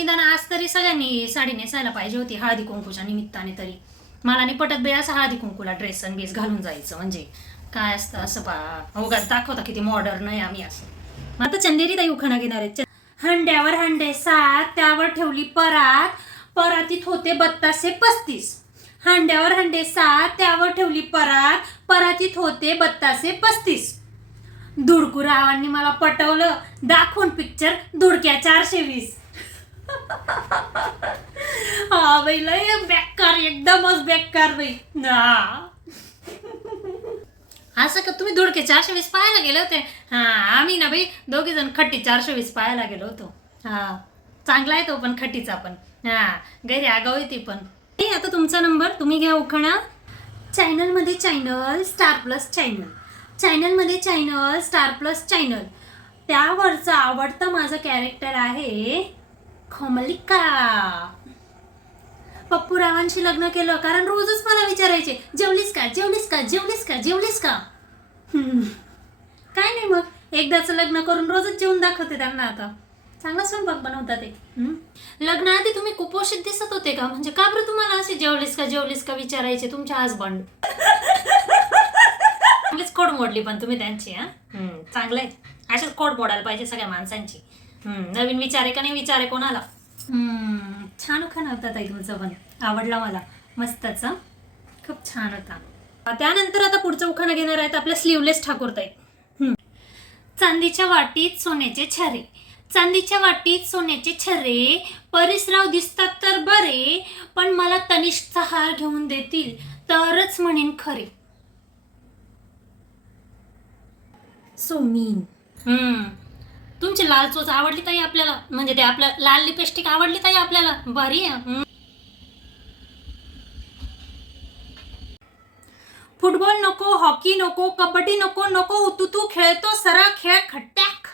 निदान आज तरी सगळ्यांनी साडी नेसायला पाहिजे होती हळदी कुंकूच्या निमित्ताने तरी. मला नाही पटत बे असं हळदी कुंकूला ड्रेस आणि बेस घालून जायचं म्हणजे. काय असतं असं पा उगाच दाखवता किती मॉडर्न आहे आम्ही असं. आता चंदेरी ताई उखाणा घेणार आहेत. हंड्यावर हंडे सात त्यावर ठेवली परात. परातीत होते बत्तासे पस्तीस. हांड्यावर हंडे सात त्यावर ठेवली परात. परातीत होते बत्तासे पस्तीस. धुडकुरावांनी मला पटवलं. दाखवून पिक्चर धुडक्या चारशे वीस. हा बाई लय बेकार एकदमच बेकार बाई. हा. असं का तुम्ही धुडके चारशे वीस पाहायला गेले होते? हा आम्ही ना बाई दोघे जण खट्टी चारशे वीस पाहायला गेलो होतो. हा चांगला आहे तो पण खट्टीचा पण. हा गैरी आगाव आहे ती पण. हे आता तुमचा नंबर तुम्ही घ्या उखाणा. चॅनलमध्ये चॅनल स्टार प्लस चॅनल. चॅनलमध्ये चॅनल स्टार प्लस चॅनल. त्यावरचं आवडतं माझं कॅरेक्टर आहे खोमलिका पप्पू रावांशी लग्न केलं कारण रोजच मला विचारायचे जेवलीस का जेवलीस का जेवलीस का जेवलीस का. काय नाही मग एकदाचं लग्न करून रोजच जेवून दाखवते त्यांना आता. चांगला स्वयंपाक बनवतात ते. हम्म. लग्नाआधी तुम्ही कुपोषित दिसत होते का? म्हणजे का बरं तुम्हाला असे जेवलीस का जेवलीस का विचारायचे तुमचे हजबंड चांगलीच कोड मोडली पण तुम्ही त्यांची हा? चांगलं आहे अशाच कोड मोडायला पाहिजे सगळ्या माणसांची. नवीन विचार आहे का नाही विचार आहे कोणाला? हम्म, छान उखाण होता ताई तुमचं पण. आवडला मला. मस्तच. खूप छान होता. त्यानंतर आता पुढचं उखाणं घेणार आहेत आपल्या स्लीवलेस ठाकूरताई हम्म. चांदीच्या वाटीत सोन्याचे छरे. चांदीच्या वाटीत सोन्याचे छरे. परिसराव दिसतात तर बरे पण मला तनिष्ठचा हार घेऊन देतील तरच म्हणेन खरे. सो मीन हम्म. तुमची लाल चोच आवडली ताई आपल्याला? म्हणजे ते आपलं लाल लिपस्टिक आवडली ताई आपल्याला? भारी आहे. फुटबॉल नको हॉकी नको कबड्डी नको नको तू तू खेळतो सरा खेळ खट्ट्याक.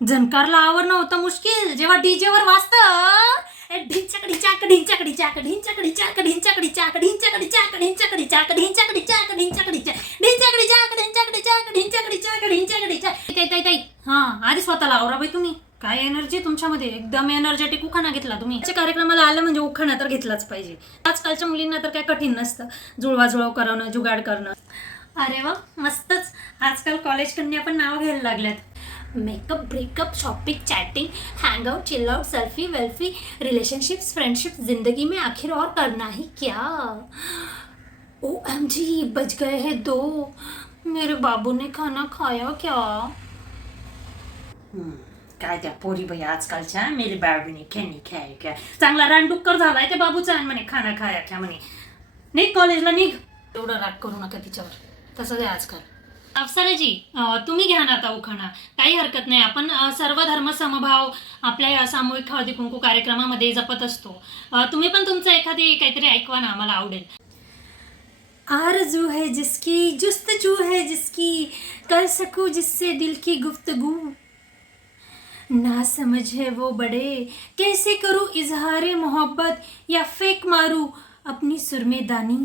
जनकारला आवरणं होतं मुश्किल जेव्हा डीजेवर वाजतं ढिंचाकडी चाक ढिंचाकडी चाक ढिंचाकडी चाक ढिंचाकडी चाक ढिंचाकडी चाक ढिंचाकडी चाक ढिंचाकडी चाक ढिंचाकडी चाक ढिंचाकडी चाक ढिंचाकडी चाक ढिंचाकडी चाक ढिंचाकडी चाक ताई ताई ताई हा आधी स्वतःला आवरा बाई तुम्ही काय एनर्जी तुमच्यामध्ये एकदम एनर्जेटिक उखाणा घेतला तुम्ही आजच्या कार्यक्रमाला आलं म्हणजे उखाणा तर घेतलाच पाहिजे आजकालच्या मुलींना तर काय कठीण नसतं जुळवाजुळव करणं जुगाड करणं अरे वा मस्तच. आजकाल कॉलेज कन्या पण नाव घ्यायला लागल्यात. Makeup breakup shopping chatting hang out chill out selfie welfie relationships friendship ज़िंदगी में आखिर और करना ही क्या? ओ एम जी बज गए हैं दो। मेरे बाबू ने खाना खाया क्या? काय त्या पोरी बाई आजकालच्या मेरे बाबूने खेळणी खेळ काय? चांगला रानडुक्कर झालाय त्या बाबूचा आणि म्हणे खाना खाया क्या म्हणे. निघ कॉलेजला निघ. राग करू नका तिच्यावर. तसंच आहे आजकाल. अफसराजी तुम्ही घ्या ना आता उखाणा. काही हरकत नाही. आपण सर्व धर्म समभाव आपल्या या सामूहिक हळदी कुंकू कार्यक्रमामध्ये जपत असतो. तुम्ही पण तुमचं एखादी काहीतरी ऐकवा ना मला आवडेल. आरजू है जिसकी जुस्तजू है जिसकी कर सकूं जिससे दिल की गुफ्तगू। ना समझ है वो बड़े कैसे करूँ इजहार मोहब्बत या फेक मारूँ अपनी सुरमेदानी।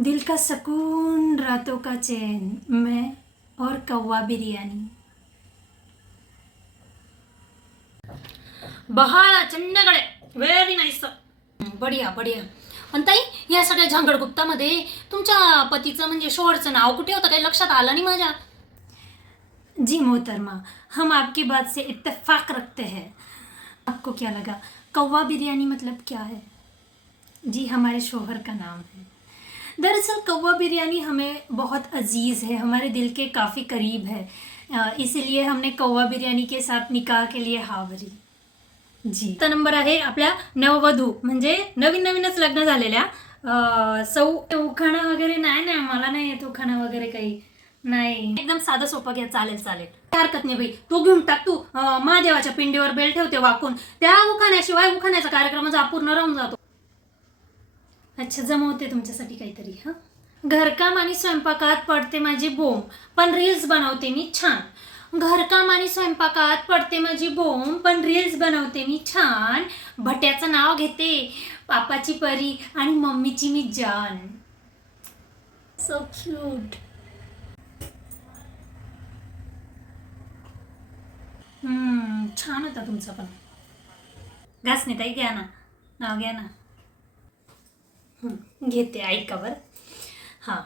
दिल का सुकून, रातों का चैन, मैं और कौवा बिरयानी। बहाळा चन्नगडे व्हेरी नाईस बढिया बढिया। पण ताई, या सगळ्या झांगडगुप्तामध्ये तुमच्या पतीचं म्हणजे शोहरचं नाव कुठे होतं? काही लक्षात आलं नाही माझ्या? जी मोहतरमा, हम आपकी बात से इत्तेफाक रखते हैं। आपको क्या लगा? कौवा बिरयानी मतलब क्या है? जी, हमारे शोहर का नाम है। दरअसल कौवा बिरयानी हमें बहुत अजीज़ है हमारे दिल के काफ़ी करीब है। इसीलिए हमने कौवा बिरयानी के साथ निकाह के लिए हाँ भरी जी। आता नंबर आहे आपल्या नववधू म्हणजे नवीन नवीनच लग्न झालेल्या अ, सौ उखाणा वगैरे नाही नाही मला नाही येत उखाणा वगैरे काही. नाही. एकदम साधं सोपं घ्या चालेल चालेल. हरकत नाही बाई. तू घेऊन टाक तू महादेवाच्या पिंडीवर बेल ठेवते वाकून. त्या उखाण्याशिवाय उखाण्याचा कार्यक्रम अपूर्ण राहून जातो. अच्छा जमवते तुमच्यासाठी काहीतरी हा? घरकाम आणि स्वयंपाकात पडते माझी बोंब पण रील्स बनवते मी छान. घरकाम आणि स्वयंपाकात पडते माझी बोंब पण रील्स बनवते मी छान. भट्याचं नाव घेते पापाची परी आणि मम्मीची मी जान. सो क्यूट हम्म, छान होता तुमचं पण. घासणे ताई घ्या ना. नाव घ्या ना. घेते ऐका हां.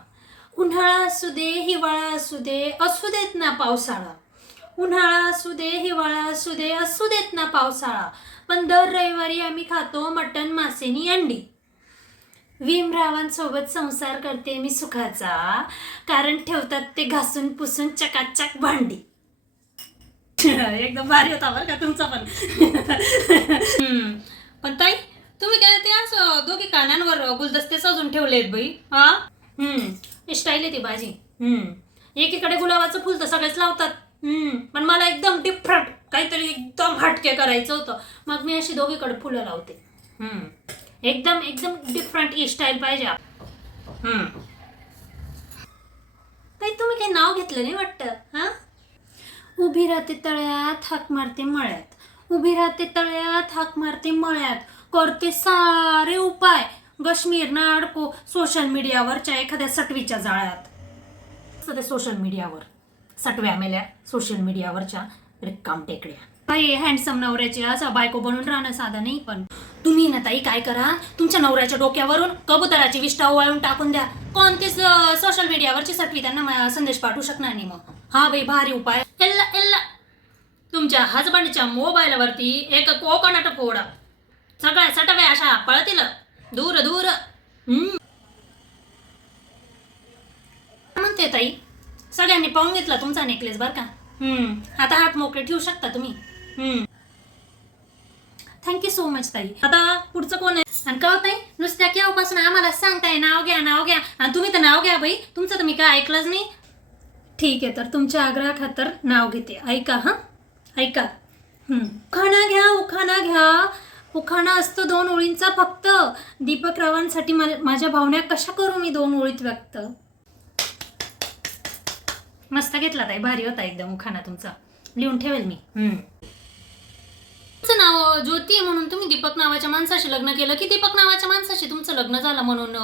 उन्हाळा असू दे हिवाळा असू दे असू देत ना पावसाळा. उन्हाळा असू दे हिवाळा असू दे असू देत ना पावसाळा. पण दर रविवारी आम्ही खातो मटण मासेनी अंडी. भीमरावांसोबत संसार करते मी सुखाचा कारण ठेवतात ते घासून पुसून चकाचक भांडी. एकदम भारी होता बरं का तुमचा पण. पण ताई तुम्ही काय ते असं दोघी कानांवर गुलदस्ते सजून ठेवलेत बाई. हा? हम्म. स्टाईल आहे ती भाजी. हम्म. एकीकडे गुलाबाचं फुल तर सगळेच लावतात. हम्म. पण मला एकदम डिफरंट काहीतरी एकदम हटके करायचं होतं. मग मी अशी दोघीकडे फुलं लावते. हम्म. एकदम एकदम डिफरंट स्टाईल पाहिजे. हम्म. ताई तुम्ही काही नाव घेतलं नाही वाटतं? हा? उभी राहते तळ्यात हाक मारते मळ्यात. उभी राहते तळ्यात हाक मारते मळ्यात. करते सारे उपाय. गश्मीर ना अडको सोशल मीडियावरच्या एखाद्या सटवीच्या जाळ्यात. सध्या सोशल मीडियावर सटव्या मेल्या सोशल मीडियावरच्या रिक्काम टेकड्या. ताई हँडसम नवऱ्याची असा बायको बनून राहणं साधा नाही पण तुम्ही ना ताई काय करा? तुमच्या नवऱ्याच्या डोक्यावरून कबुतराची विष्ठा ओवाळून टाकून द्या. कोणतीच सोशल मीडियावरची सटवी त्यांना संदेश पाठवू शकणार नाही मग. हा बाई भारी उपाय. एल्ला एल्ला. तुमच्या हजबंडच्या मोबाईलवरती एक कोकोनट फोडा. सगळ्या सटव्या अशा पळतील. दूर दूर हम्म. म्हणते ताई सगळ्यांनी पाहून घेतला तुमचा नेकलेस बर का? हम्म. आता हात मोकळे ठेवू शकता तुम्ही? थँक्यू सो मच ताई. आता पुढचं कोण आहे? आणि का नाही? नुसत्या केव्हापासून आम्हाला सांगताय नाव घ्या नाव घ्या. आणि तुम्ही तर नाव घ्या बाई. तुमचं तर मी काय ऐकलंच नाही. ठीक आहे तर तुमच्या आग्रहा खातर नाव घेते. ऐका हां? ऐका. हं. उखाणा घ्या उखाणा घ्या. उखाणा असतो दोन ओळींचा फक्त. दीपक रावांसाठी मा- माझ्या भावना कशा करू मी दोन ओळीत व्यक्त? मस्त घेतला ताई भारी होता एकदम उखाणा तुमचा. लिहून ठेवेल मी. तुमचं नाव ज्योती आहे म्हणून तुम्ही दीपक नावाच्या माणसाशी लग्न केलं की दीपक नावाच्या माणसाशी तुमचं लग्न झालं म्हणून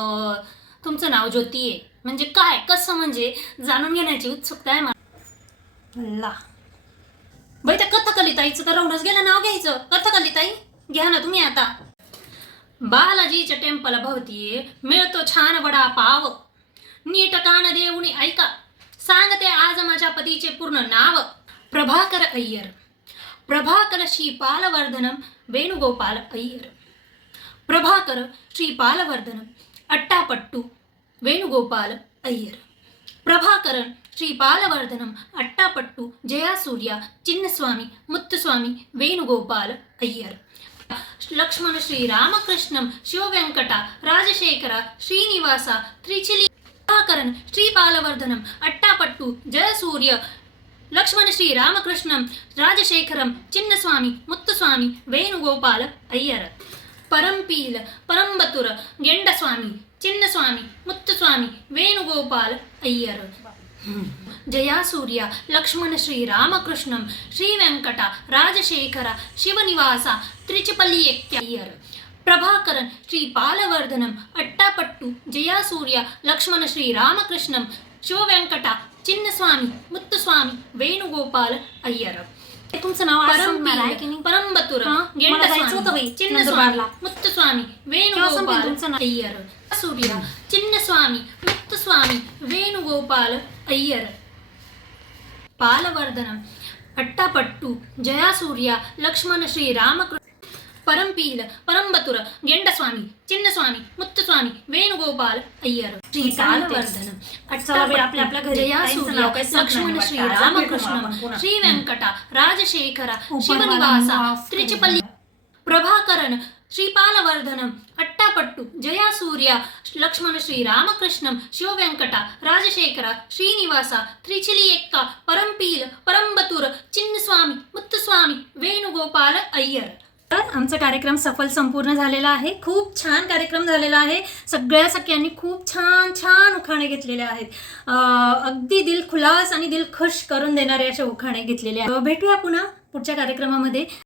तुमचं नाव ज्योती आहे. म्हणजे काय कसं म्हणजे? जाणून घेण्याची उत्सुकता आहे मला. बाई त्या कथकली ताईचं तर राहूनच गेलं नाव घ्यायचं. कथकली ताई घ्या ना तुम्ही आता। बालाजीच्या टेम्पल भवती मिळतो छान वडा पाव। नीट कान देऊनी ऐका सांगते आज माझ्या पतीचे पूर्ण नाव। प्रभाकर अय्यर। प्रभाकर श्रीपालवर्धनम वेणुगोपाल अय्यर। प्रभाकर श्रीपालवर्धनम अट्टापट्टू वेणुगोपाल अय्यर। प्रभाकरन श्रीपालवर्धनम अट्टापट्टू जयासूर्य चिन्नस्वामी मुत्तुस्वामी वेणुगोपाल अय्यर। लक्ष्मण లక్ష్మణ శ్రీ రామకృష్ణం శివ వెంకట రాజశేఖర శ్రీనివాస త్రిచిలి ప్రభాకరన్ శ్రీ బాలవర్ధనం అట్టాపట్టు జయసూర్య లక్ష్మణ శ్రీ రామకృష్ణం రాజశేఖరం చిన్నస్వామి ముత్తుస్వామి వేణుగోపాల అయ్యర. పరంపీల పరంబతుర గెండస్వామి చిన్నస్వామి ముత్తుస్వామి వేణుగోపాల అయ్యర్. జయా సూర్య లక్ష్మణ శ్రీ రామకృష్ణం శ్రీ వెంకట రాజశేఖర శివనివాస త్రిచిపల్లి ఎక్కయ్యర్ ప్రభాకరన్ శ్రీ బాలవర్ధనం అట్టాపట్టు జయా సూర్య లక్ష్మణ శ్రీ రామకృష్ణం శివ వెంకట చిన్నస్వామి ముత్తుస్వామి వేణుగోపాల్ అయ్యర్. तुमचं नाव परम परंबतुर चिन्नस्वामी मुत्तस्वामी वेणुगोपाल अय्यर सूर्य चिन्नस्वामी मुत्तस्वामी वेणुगोपाल अय्यर पालवर्धनम अट्टापट्टू जयासूर्या लक्ष्मण श्री रामकृष्ण परमपील परमबतुर गेंडस्वामी चिन्नस्वामी मुत्तस्वामी वेणुगोपाल अय्यर। श्री पालवर्धन आपल्या आपल्या जयासूर्य लक्ष्मण श्री रामकृष्ण श्री व्यंकटा राजशेखर शिवनिवासा त्रिचपल्ली प्रभाकरण श्रीपालवर्धनम ಪಟ್ಟು ಜಯ ಸೂರ್ಯ ಲಕ್ಷ್ಮಣ ಶ್ರೀರಾಮಕೃಷ್ಣಂ ಶಿವವೆಂಕಟ ರಾಜಶೇಖರ ಶ್ರೀನಿವಾಸ ತ್ರಿಚಿಲಿಯೆಕ್ಕ परमबतूर ಪರಂಬತೂರ ಚಿನ್ನಸ್ವಾಮಿ ಮುತ್ತುಸ್ವಾमी ವೇಣುಗೋಪಾಲ ಅಯ್ಯರ್ तर आमचा कार्यक्रम सफल संपूर्ण झालेला आहे. खूप छान कार्यक्रम झालेला आहे. सगळ्या सख्यांनी खूप छान छान उखाणे घेतलेले आहेत. अगदी दिल खुलास आणि दिल खुश करून देणारे असे उखाणे घेतलेले आहेत. भेटूया पुन्हा पुढच्या कार्यक्रमामध्ये.